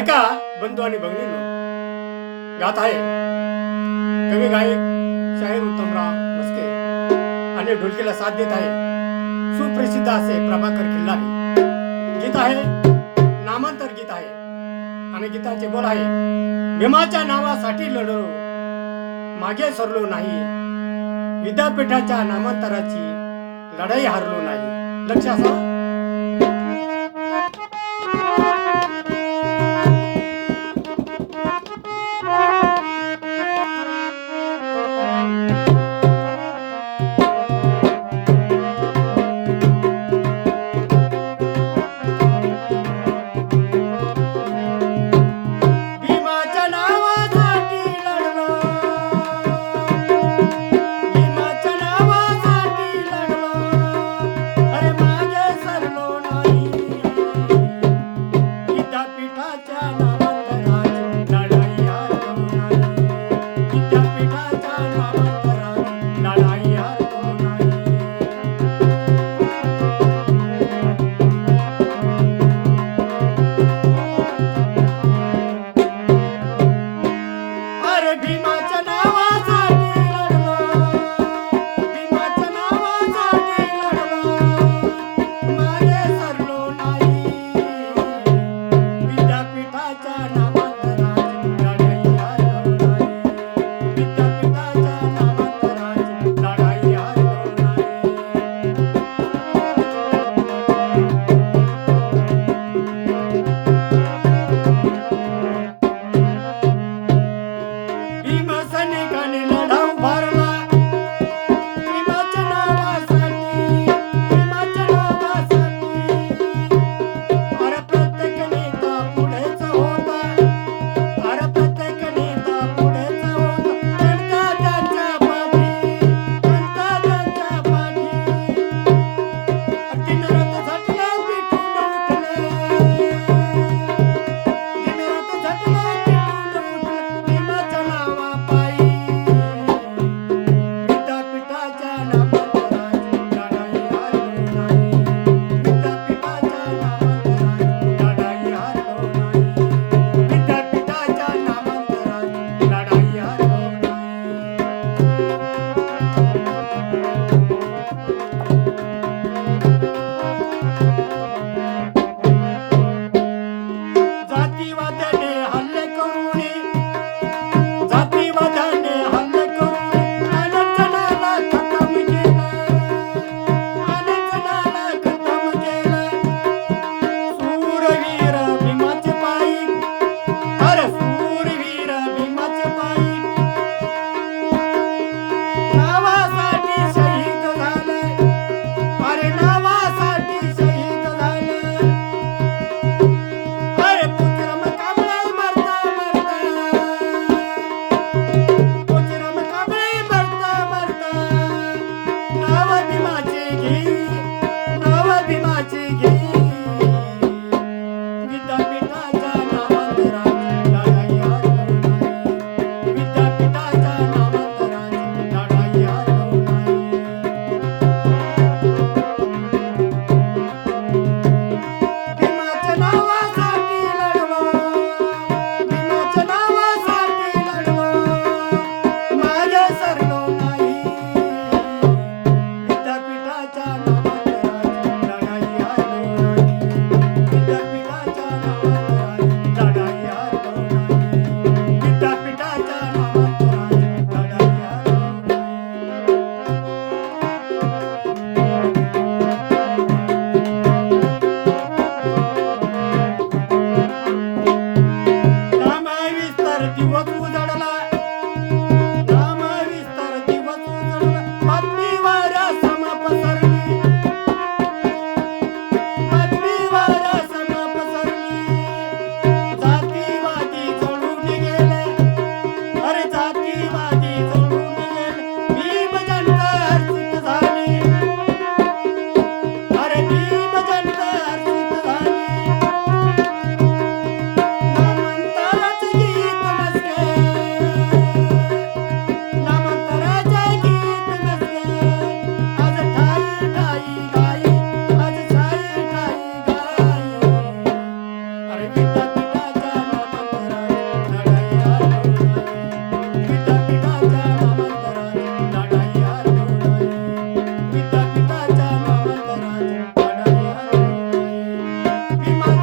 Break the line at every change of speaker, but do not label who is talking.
ऐका बंधू आणि भगिनींनो? गात आहे? कवी गायक शाहीर उत्तमराव मस्के आणि ढोलकीला साथ देत आहे सुप्रसिद्ध असे प्रभाकर खिल्लारी. गीत आहे नामांतर गीत आहे आणि गीताचे बोल आहे भीमाच्या नावासाठी लढलो मागे सरलो नाही विद्यापीठाच्या नामांतराची लढाई हारलो नाही. लक्ष असा Thank you. Thank you. do outro You know.